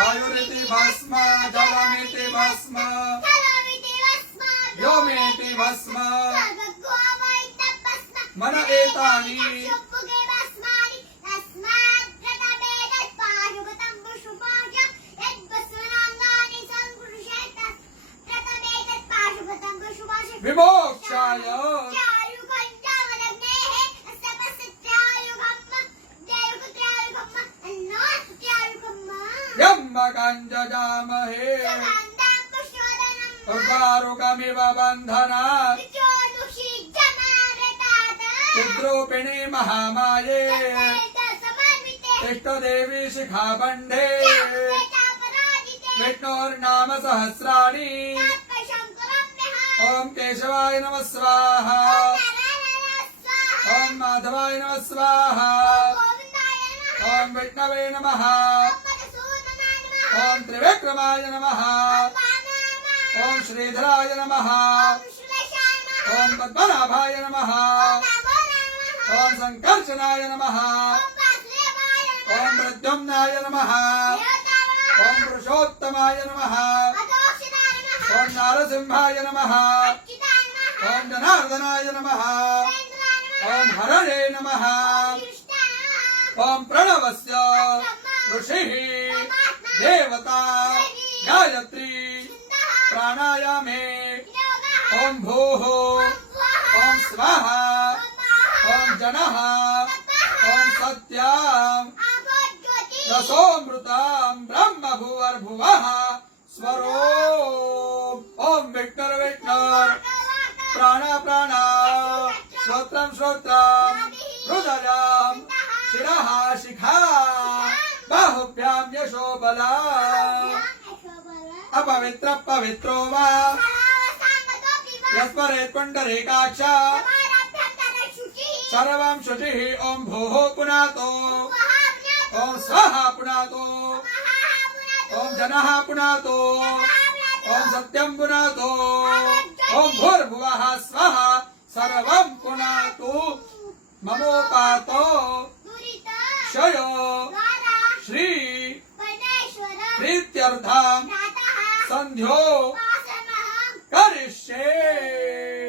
वायुरिति भस्म जलमिति भस्म। व्योमेति भस्म। मन एतानि। चक्षुपुगे पुष्पवदनम् उर्वारुकमिव बन्धनात्। विचोदुषीजमानतात् महामाये। इष्टदेवी शिखाबण्डे विष्णोर्नाम सहस्राणि ॐ केशवाय नमः स्वाहा। ॐ माधवाय नमः स्वाहा। ॐ विष्णवे नमः। मधुसूदनाय नमः ॐ त्रिविक्रमाय नमः वामनाय नमः ॐ श्रीधराय नमः सुरेशाय नमः ॐ पद्मनाभाय नमः नामोनाय नमः ॐ सङ्कर्षणाय नमः ॐ वासुदेवाय ॐ नमः प्रद्युम्नाय नमः देवताय नमः ॐ ऋषिः देवता गायत्री प्राणायामे। ॐ भूः। ॐ स्वाहा। ॐ जनः। ॐ सत्याम्। रसोऽमृताम्। ब्रह्म भुवर्भुवः स्वरो। ॐ विष्णुर् विष्णुर् प्राण प्राण। श्रोत्रम् श्रोत्रम्। हृदयम्। शिरः शिखा। बला अपवित्र पवित्रो वा। यस्मरेत् पुण्डरीकाक्ष सर्वं शुचिः ॐ भोः पुनातो। ॐ स्वाहा पुनातो। ॐ जनः पुनातो। ॐ सत्यं पुनातो। ॐ भूर्भुवः स्वः सर्वं पुनातु। ममोपातो क्षयो श्री प्रीत्यर्थं संध्यो करिष्ये।